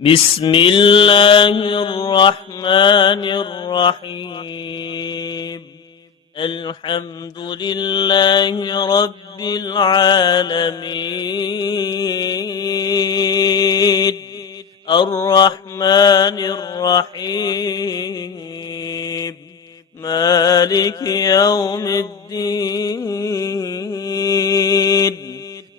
بسم الله الرحمن الرحيم. الحمد لله رب العالمين، الرحمن الرحيم، مالك يوم الدين.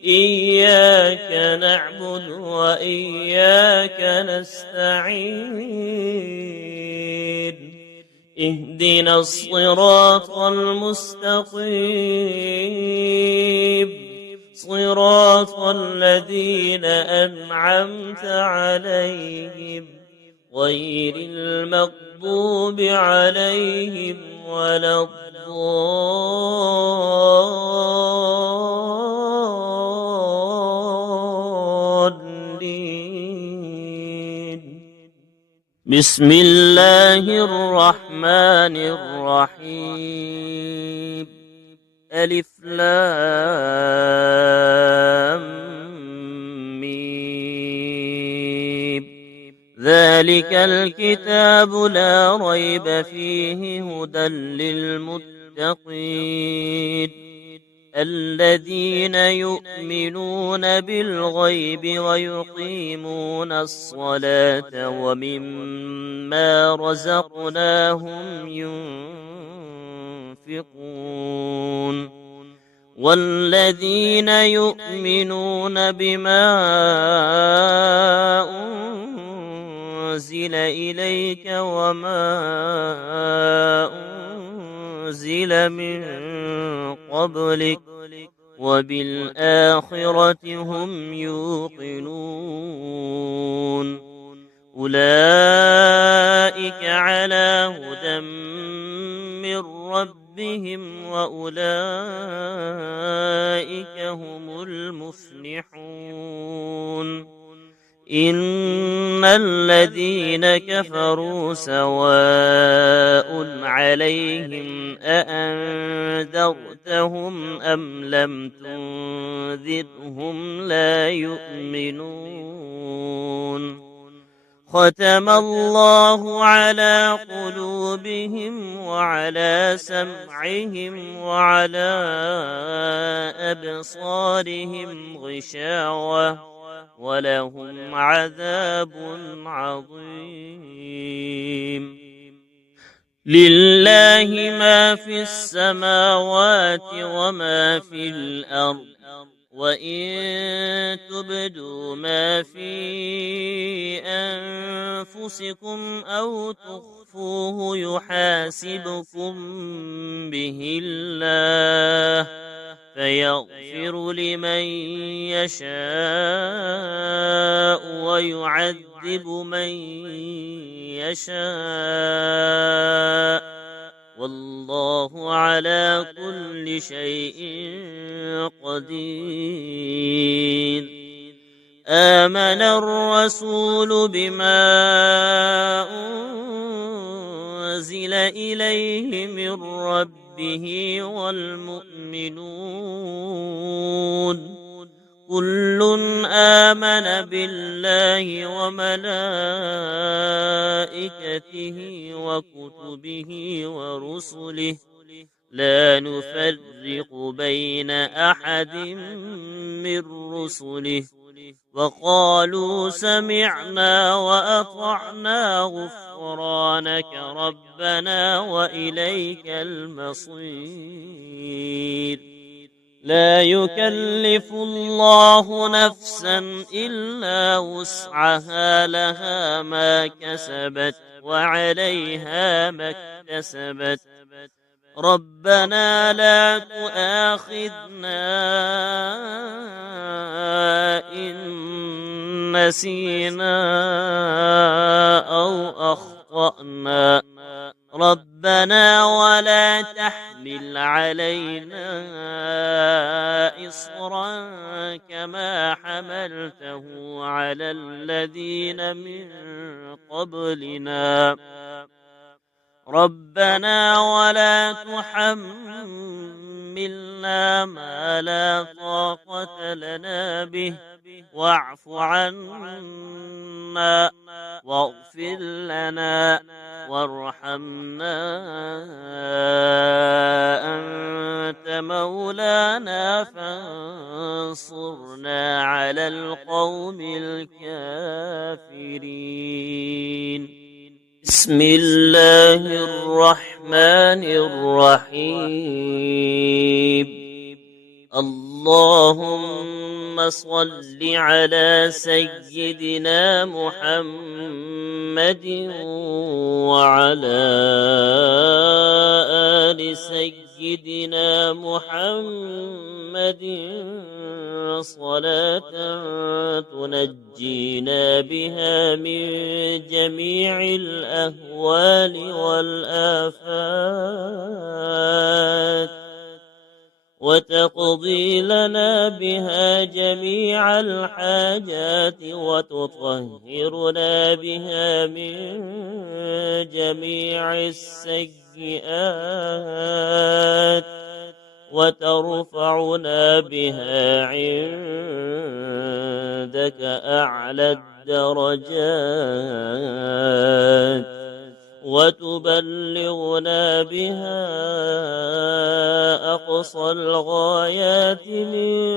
إياك نعبد وإياك نستعين. اهدنا الصراط المستقيم، صراط الذين أنعمت عليهم غير المغضوب عليهم ولا الضالين. بسم الله الرحمن الرحيم. ألف لام ميم. ذلك الكتاب لا ريب فيه هدى للمتقين، الذين يؤمنون بالغيب ويقيمون الصلاة ومما رزقناهم ينفقون، والذين يؤمنون بما أنزل إليك وما أنزل من قبلك وبالآخرة هم يوقنون. أولئك على هدى من ربهم وأولئك هم المفلحون. إن الذين كفروا سواء عليهم أأنذرتهم أم لم تنذرهم لا يؤمنون. ختم الله على قلوبهم وعلى سمعهم وعلى أبصارهم غشاوة ولهم عذاب عظيم. لله ما في السماوات وما في الأرض، وإن تبدوا ما في أنفسكم أو تخفوه يحاسبكم به الله، فيغفر لمن يشاء ويعذب من يشاء، والله على كل شيء قدير. آمن الرسول بما أنزل إليه من ربه والمؤمنون كل آمن بالله وملائكته وكتبه ورسله لا نفرق بين أحد من رسله، وقالوا سمعنا وأطعنا غفرانك ربنا وإليك المصير. لا يكلف الله نفسا إلا وسعها، لها ما كسبت وعليها ما اكتسبت. ربنا لا تؤاخذنا إن نسينا أو أخطأنا، ربنا ولا تحمل علينا إصرا كما حملته على الذين من قبلنا، ربنا ولا تحملنا ما لا طاقة لنا به واعف عنا عنا واغفر لنا وارحمنا، أنت مولانا فانصرنا على القوم الكافرين. بسم الله الرحمن الرحيم. اللهم صل على سيدنا محمد وعلى آل سيدنا محمد صلاة تنجينا بها من جميع الأهوال والآفات، وتقضي لنا بها جميع الحاجات، وتطهرنا بها من جميع السيئات، وترفعنا بها عندك أعلى الدرجات، وتبلغنا بها أقصى الغايات من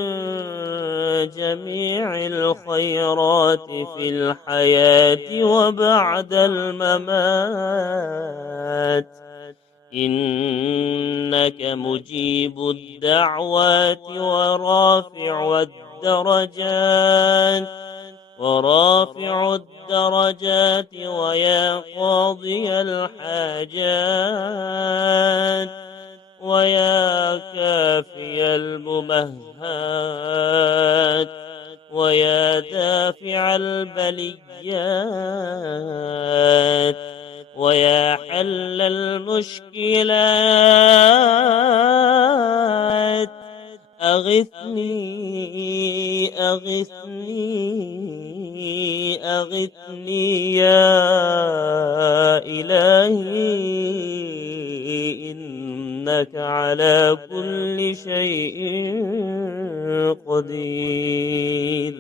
جميع الخيرات في الحياة وبعد الممات، إنك مجيب الدعوات ورافع الدرجات ويا قاضي الحاجات، ويا كافي الممهات، ويا دافع البليات، ويا حل المشكلات، أغثني يا إلهي، إنك على كل شيء قدير.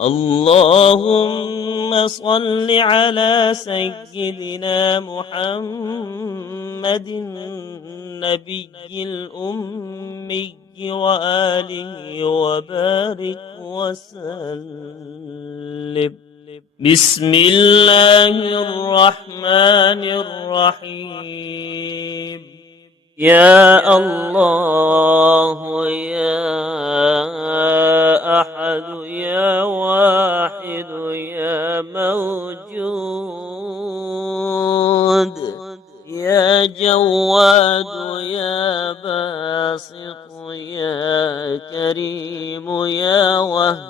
اللهم صل على سيدنا محمد النبي الأمي وآله وبارك وسلم. بسم الله الرحمن الرحيم. يا الله يا أحد يا واحد يا موجود، يا جواد يا باسط يا كريم يا وهاب،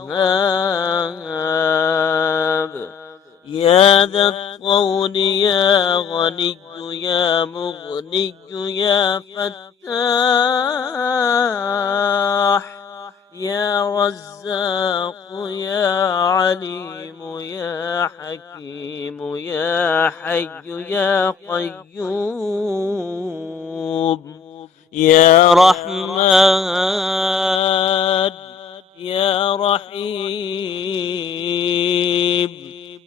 يا ذا الطول يا غني يا مغني يا فتاح، يا رزاق يا عليم يا حكيم يا حي يا قيوم، يا رحمن يا رحيم،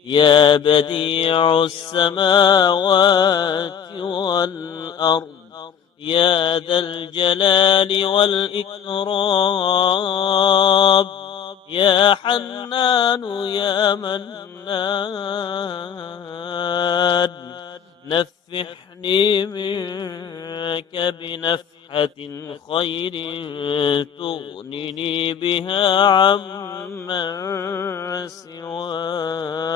يا بديع السماوات والأرض، يا ذا الجلال والإكرام، يا حنان يا منان، نفحني منك بنفحة خير تغنني بها عمن سواك.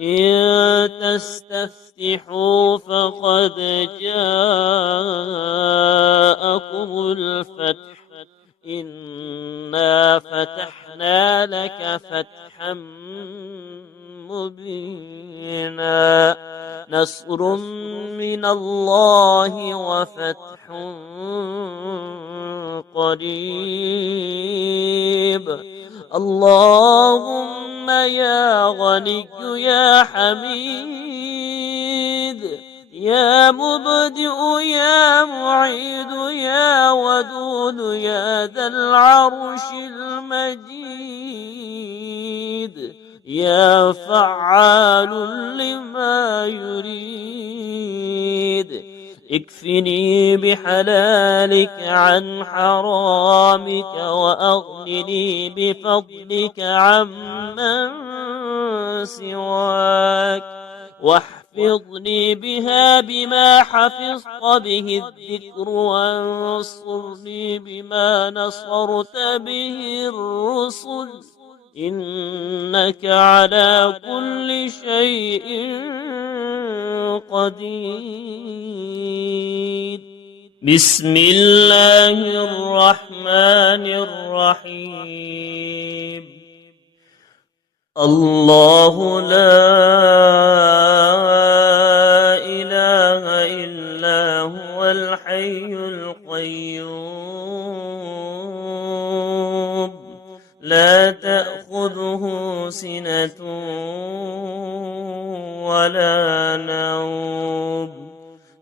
إن تستفتحوا فقد جاءكم الفتح، إنا فتحنا لك فتحا مبينا، نصر من الله وفتح قريب. اللهم يا غني يا حميد، يا مبدئ يا معيد يا ودود يا ذا العرش المجيد، يا فعال لما يريد اكفني بحلالك عن حرامك وأغنني بفضلك عمن سواك واحفظني بها بما حفظت به الذكر وانصرني بما نصرت به الرسل إنك على كل شيء قدير. بسم الله الرحمن الرحيم. الله لا إله إلا هو الحي القيوم لا تأخذه سنة ولا نوم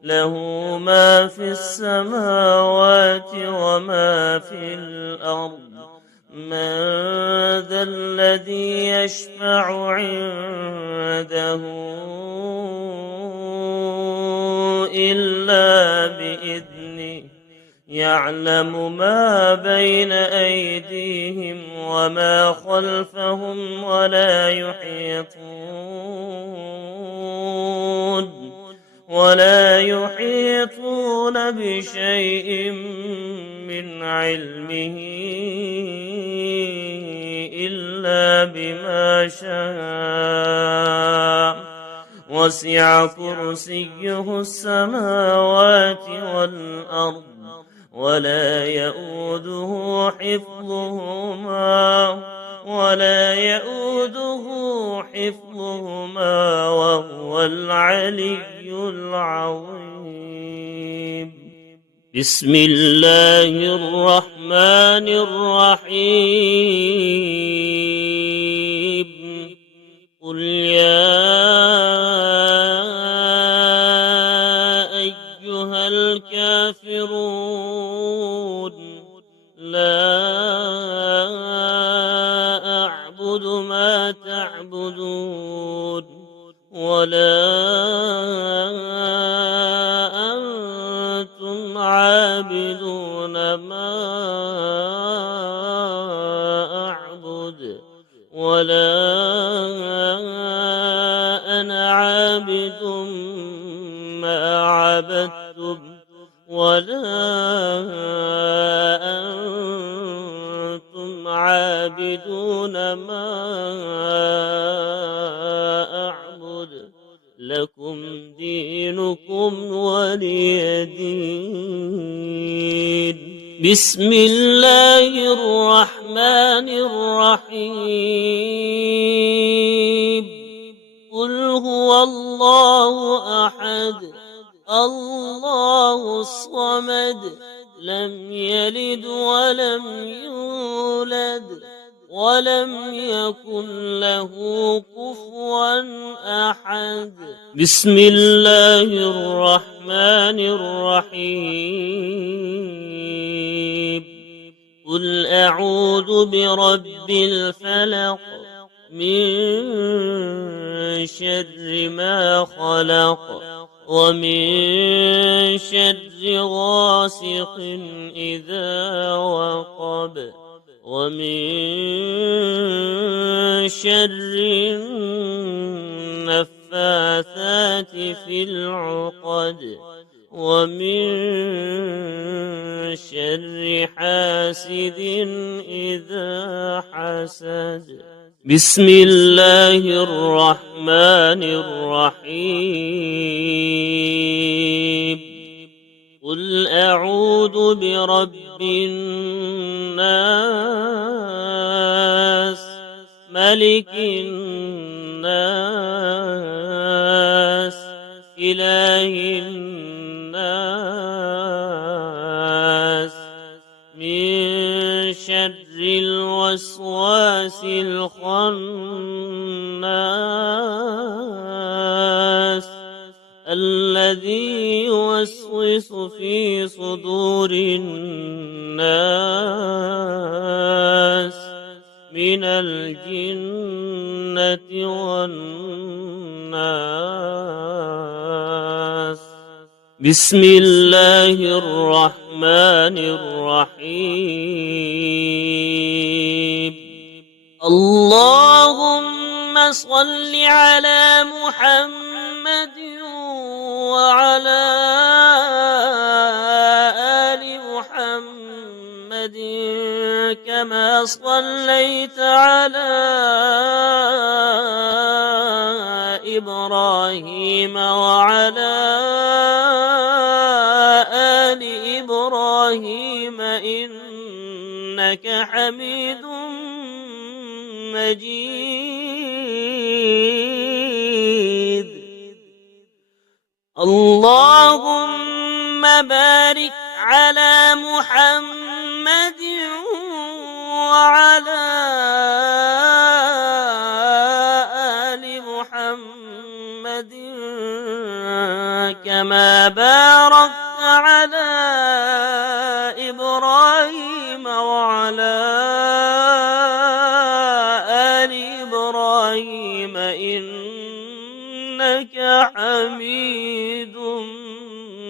له ما في السماوات وما في الأرض من ذا الذي يشفع عنده إلا بإذنه يعلم ما بين أيديهم وما خلفهم ولا يحيطون بشيء من علمه إلا بما شاء وسع كرسيه السماوات والأرض ولا يؤوده حفظهما وهو العلي العظيم. بسم الله الرحمن الرحيم. قل يا أيها الكافرون لا أعبد ما تعبدون ولا أنتم عابدون ما أعبد ولا أنا عابد ما عبدتم ولا أنتم عابدون ما أعبد لكم دينكم ولي دين. بسم الله الرحمن الرحيم. قل هو الله أحد الله الصمد لم يلد ولم يولد ولم يكن له كفوا أحد. بسم الله الرحمن الرحيم. قل أعوذ برب الفلق من شر ما خلق ومن شر غاسق إذا وقب ومن شر النفاثات في العقد ومن شر حاسد إذا حسد. بسم الله الرحمن الرحيم. قل أعوذ برب الناس ملك الناس إله الناس من شر الوسواس الخناس الذي يوسوس في صدور الناس من الجنة والناس. بسم الله الرحمن الرحيم. اللهم صل على محمد وعلى آل محمد كما صليت على إبراهيم وعلى آل إبراهيم إنك حميد مجيد. اللهم بارك على محمد وعلى آل محمد كما باركت على إبراهيم وعلى آل إبراهيم إنك حميد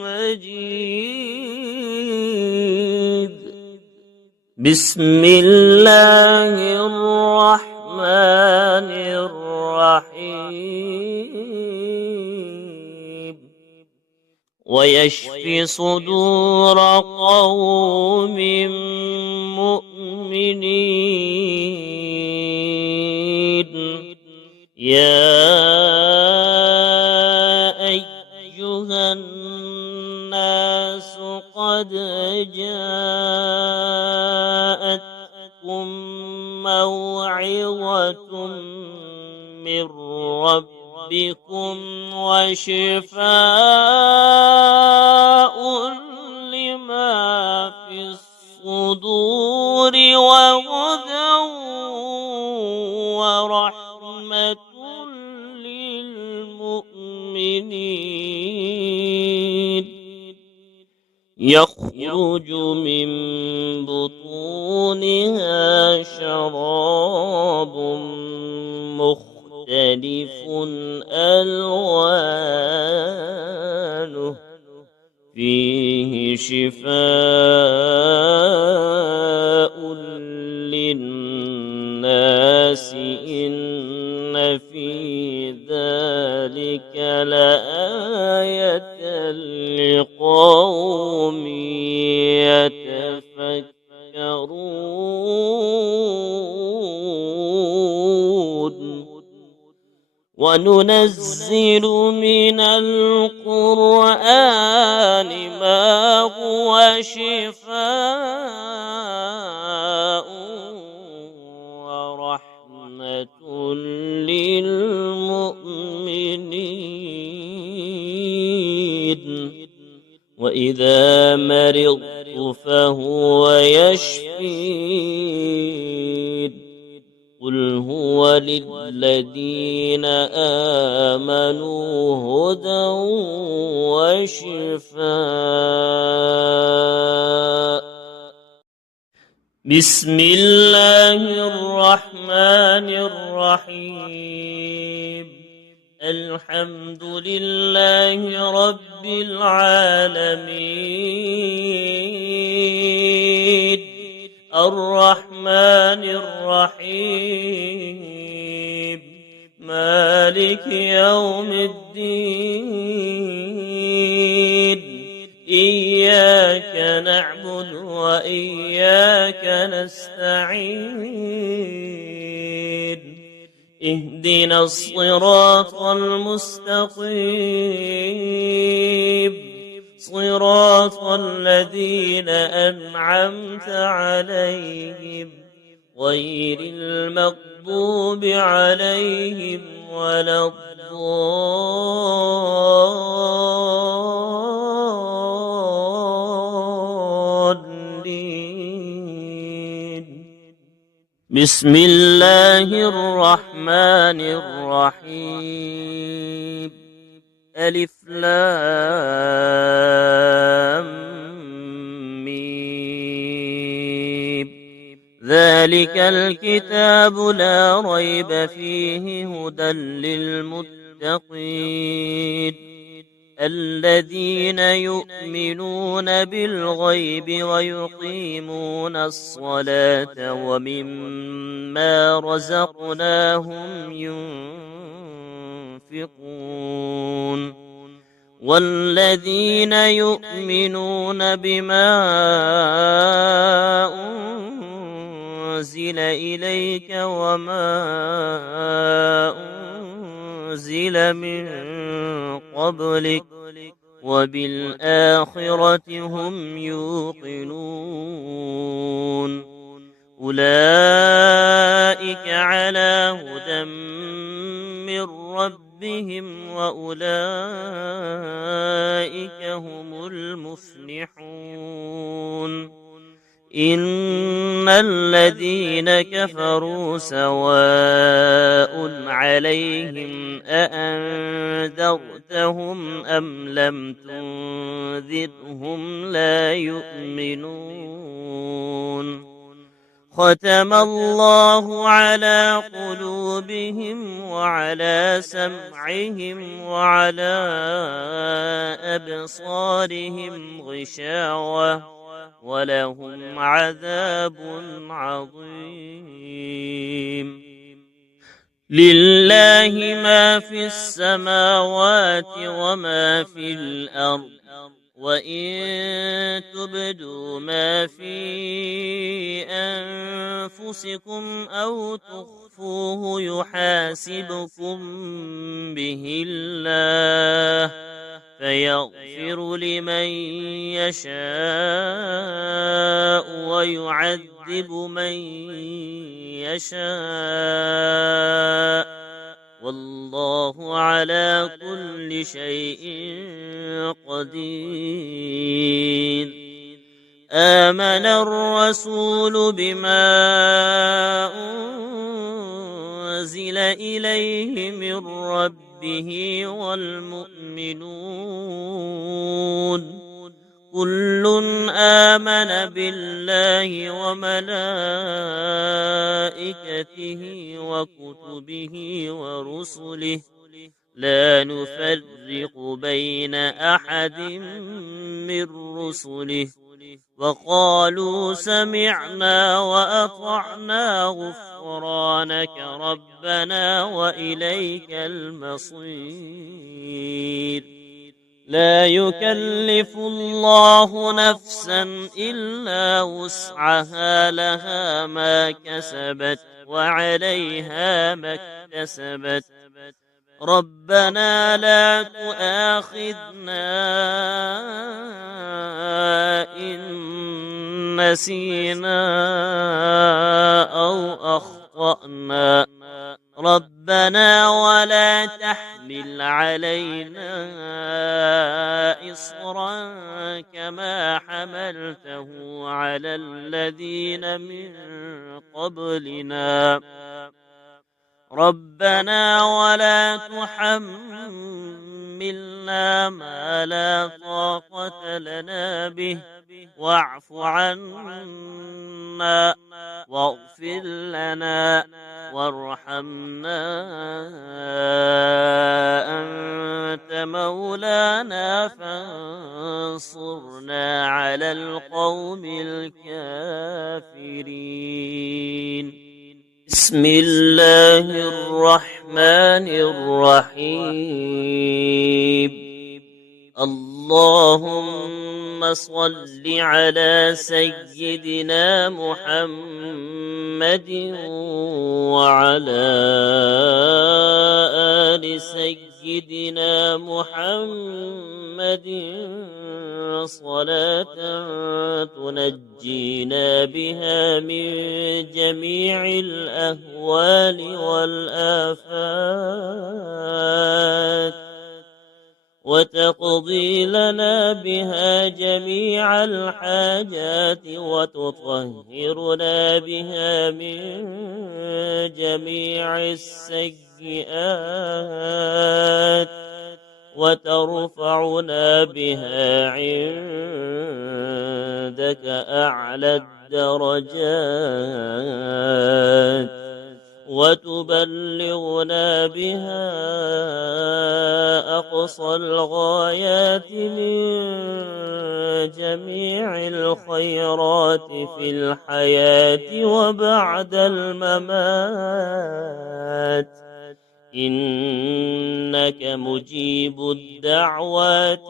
مجيد. بسم الله الرحمن الرحيم. ويشفي صدور قوم مؤمنين. يا أيها الناس قد جاءتكم موعظة من ربكم وشفاء لما في الصدور وهدى ورحمة للمؤمنين. يخرج من بطونها شراب مختلف ألوانه فيه شفاء للناس إن في ذلك لآية لقوم يتفكرون. وننزل من القرآن ما هو شفاء ورحمة للمؤمنين. وإذا مرضت فهو يشفين. قل هو للذين آمنوا هدى وشفاء. بسم الله الرحمن الرحيم. الحمد لله رب العالمين. الرحمن الرحيم. مالك يوم الدين. إياك نعبد وإياك نستعين. اهدنا الصراط المستقيم. صراط الذين أنعمت عليهم غير المغضوب عليهم ولا الضالين. بسم الله الرحمن الرحيم. ألف لام ميم. ذلك الكتاب لا ريب فيه هدى للمتقين الذين يؤمنون بالغيب ويقيمون الصلاة ومما رزقناهم ينفقون والذين يؤمنون بما أنزل إليك وما أنزل من قبلك وبالآخرة هم يوقنون أولئك على هدى من ربهم وأولئك هم المفلحون إن الذين كفروا سواء عليهم أأنذرتهم أم لم تنذرهم لا يؤمنون ختم الله على قلوبهم وعلى سمعهم وعلى أبصارهم غشاوة ولهم عذاب عظيم لله ما في السماوات وما في الأرض وإن تبدوا ما في أنفسكم أو تخفوه يحاسبكم به الله فيغفر لمن يشاء ويعذب من يشاء والله على كل شيء قدير آمن الرسول بما أنزل إليه من ربه والمؤمنون كل آمن بالله وملائكته وكتبه ورسله لا نفرق بين أحد من رسله وقالوا سمعنا وأطعنا غفرانك ربنا وإليك المصير لا يكلف الله نفسا إلا وسعها لها ما كسبت وعليها ما اكتسبت ربنا لا تؤاخذنا إن نسينا أو أخطأنا ربنا ولا تحمل علينا إصرا كما حملته على الذين من قبلنا ربنا ولا تحملنا ما لا طاقة لنا به واعف عنا واغفر لنا وارحمنا أنت مولانا فانصرنا على القوم الكافرين بسم الله الرحمن الرحيم اللهم صل على سيدنا محمد وعلى آل سيدنا محمد صلاة تنجينا بها من جميع الأهوال والآفات وتقضي لنا بها جميع الحاجات وتطهرنا بها من جميع السيئات وترفعنا بها عندك أعلى الدرجات وتبلغنا بها أقصى الغايات من جميع الخيرات في الحياة وبعد الممات إنك مجيب الدعوات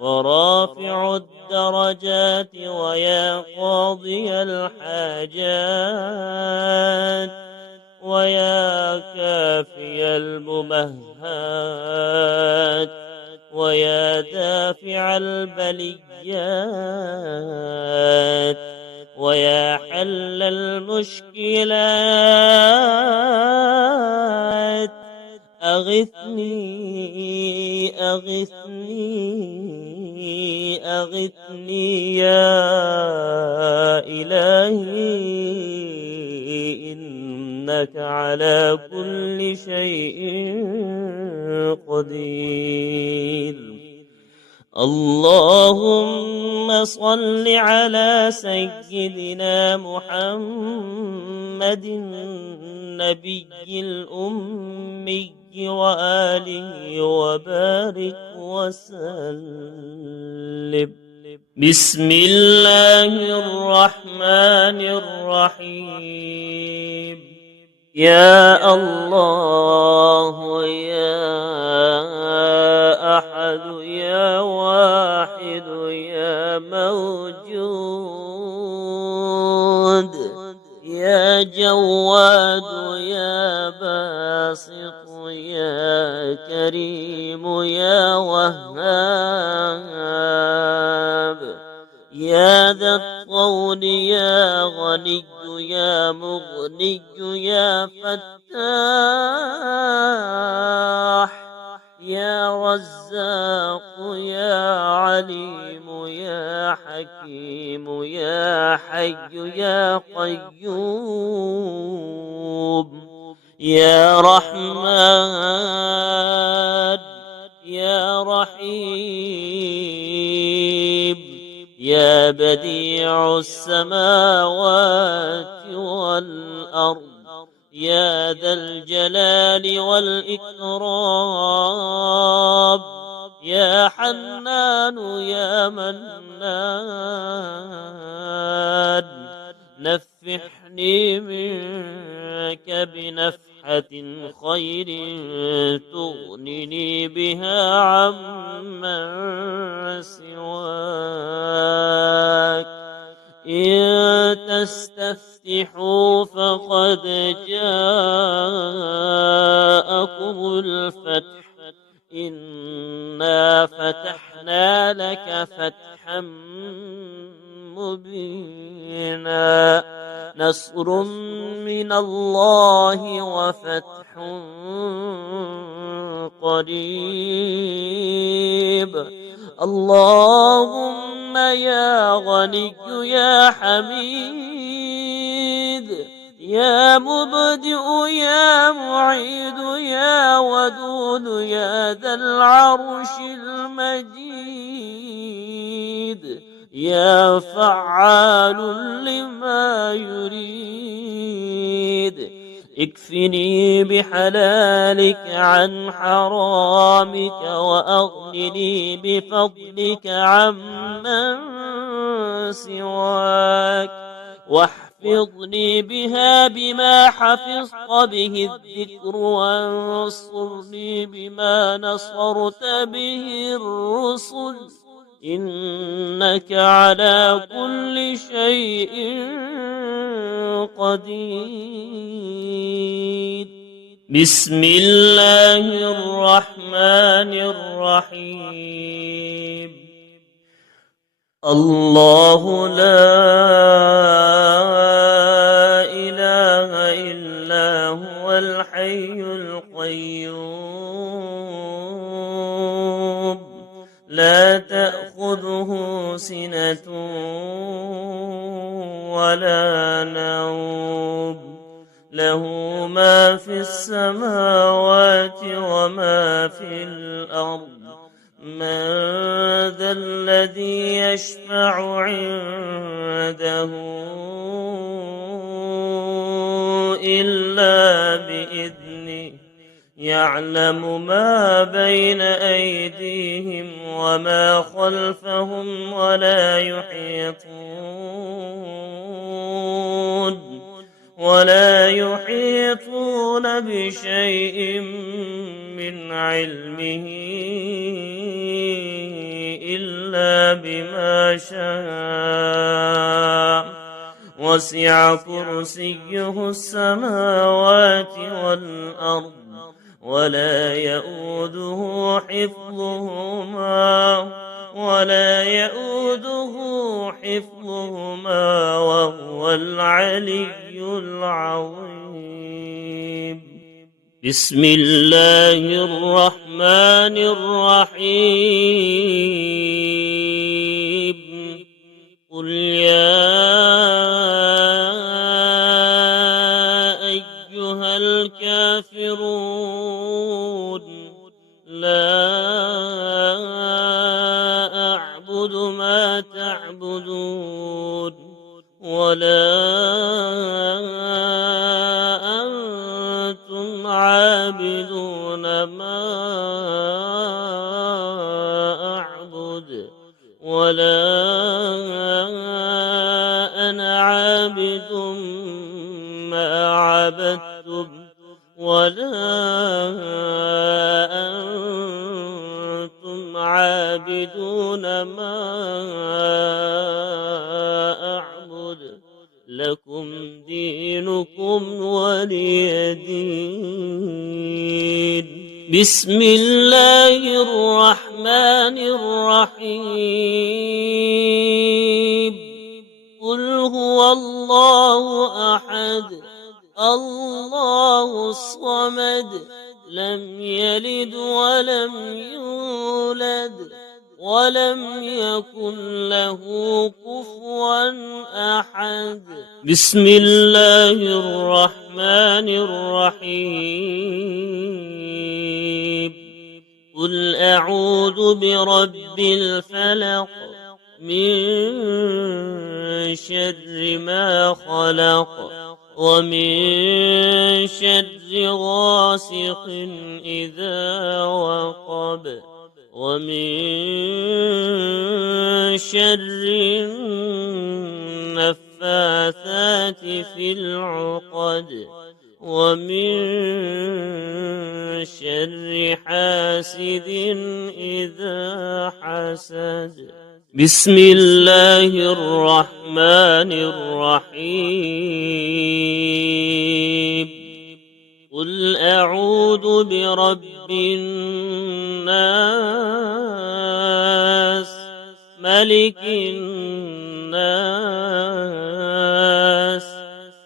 ورافع الدرجات ويا قاضي الحاجات ويا كافي الممهات ويا دافع البليات ويا حل المشكلات أغثني يا إلهي إنك على كل شيء قدير. اللهم صل على سيدنا محمد النبي الأمي وآله وبارك وسلم. بسم الله الرحمن الرحيم. يا الله يا أحد يا واحد يا موجود يا جواد يا باسط يا كريم يا وهاب يا ذا الطول يا غني يا مغني يا فتاح يا رزاق يا عليم يا حكيم يا حي يا قيوم يا رحمن يا رحيم يا بديع السماوات والأرض يا ذا الجلال والإكرام يا حنان يا منان نفحني منك بنفحة خير تغنني بها عمن سواك إن تستفتحوا فقد جاءكم الفتح إنا فتحنا لك فتحا مبينا نصر من الله وفتح قريب. اللهم يا غني يا حميد يا مبدئ يا معيد يا ودود يا ذا العرش المجيد يا فعال لما يريد اكفني بحلالك عن حرامك وأغنني بفضلك عمن سواك واحفظني بها بما حفظت به الذكر وانصرني بما نصرت به الرسل إنك على كل شيء قدير. بسم الله الرحمن الرحيم. الله لا إله إلا هو الحي القيوم لا تأخذه سنة ولا نوم له ما في السماوات وما في الأرض من ذا الذي يشفع عنده إلا بإذنه يعلم ما بين أيديهم وما خلفهم ولا يحيطون بشيء من علمه إلا بما شاء وسع كرسيه السماوات والأرض ولا يؤوده حفظهما وهو العلي العظيم. بسم الله الرحمن الرحيم. قل يا أيها الكافرون لا أعبد ما تعبدون ولا أنتم عابدون ما أعبد ولا أنا عابد ما عبدتم ولا أنتم عابدون ما أعبد لكم دينكم ولي دين. بسم الله الرحمن الرحيم. قل هو الله أحد الله الصمد لم يلد ولم يولد ولم يكن له كفوا أحد. بسم الله الرحمن الرحيم. قل أعوذ برب الفلق من شر ما خلق ومن شر غاسق إذا وقب ومن شر النفاثات في العقد ومن شر حاسد إذا حسد. بسم الله الرحمن الرحيم. قل أعوذ برب الناس ملك الناس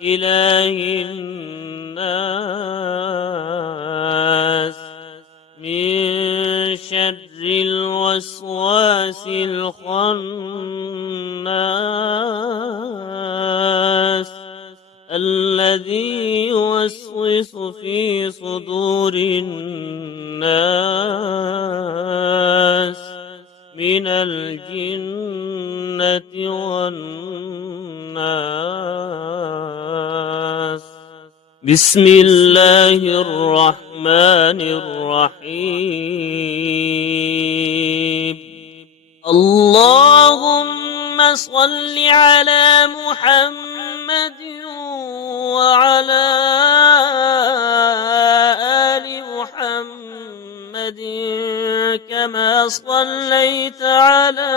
إله الناس من شر الوسواس الخناس الذي يوسوس في صدور الناس من الجنة والناس. بسم الله الرحمن الرحيم. اللهم صل على محمد وعلى آل محمد كما صليت على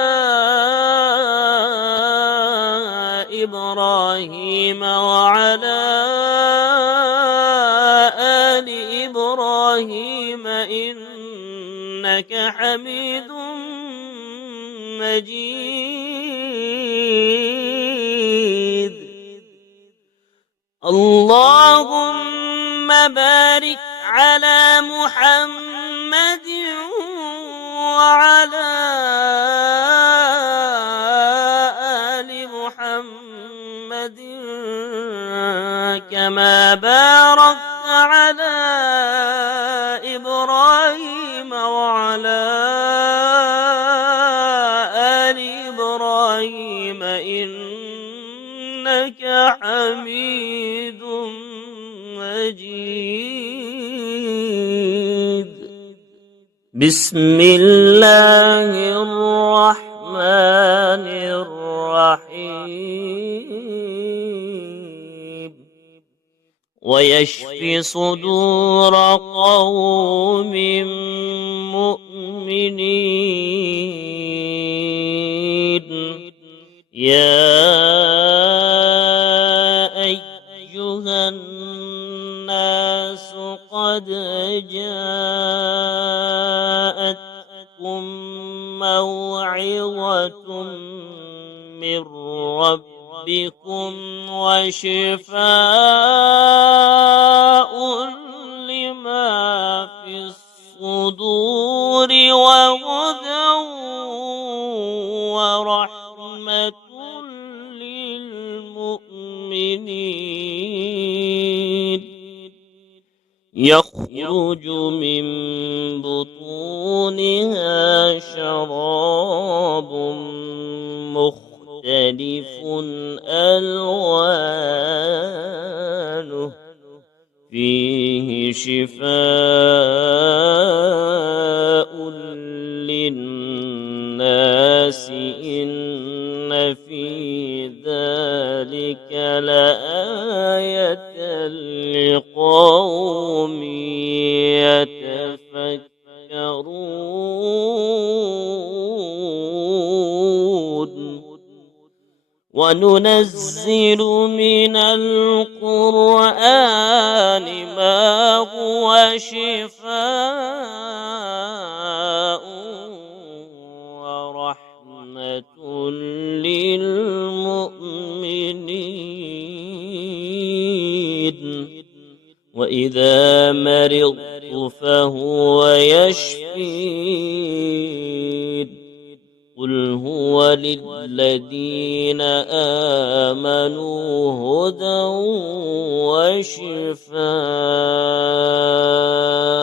إبراهيم وعلى آل إبراهيم إنك حميد مجيد. اللهم بارك على محمد وعلى آل محمد كما باركت على إبراهيم وعلى آل إبراهيم إنك حميد مجيد. بسم الله الرحمن الرحيم. ويشفي صدور قوم مؤمنين. يا أيها الناس قد جاءتكم موعظة من ربكم وشفاء لما في الصدور وهدى ورحمة للمؤمنين. يخرج من بطونها شراب مختلف ألوانه فيه شفاء للناس إن في ذلك لآية لقوم يتفكرون. وننزل من القرآن ما هو شفاء ورحمة للمؤمنين. وإذا مرضت فهو يشفين. قل هو للذين آمنوا هدى وشفاء.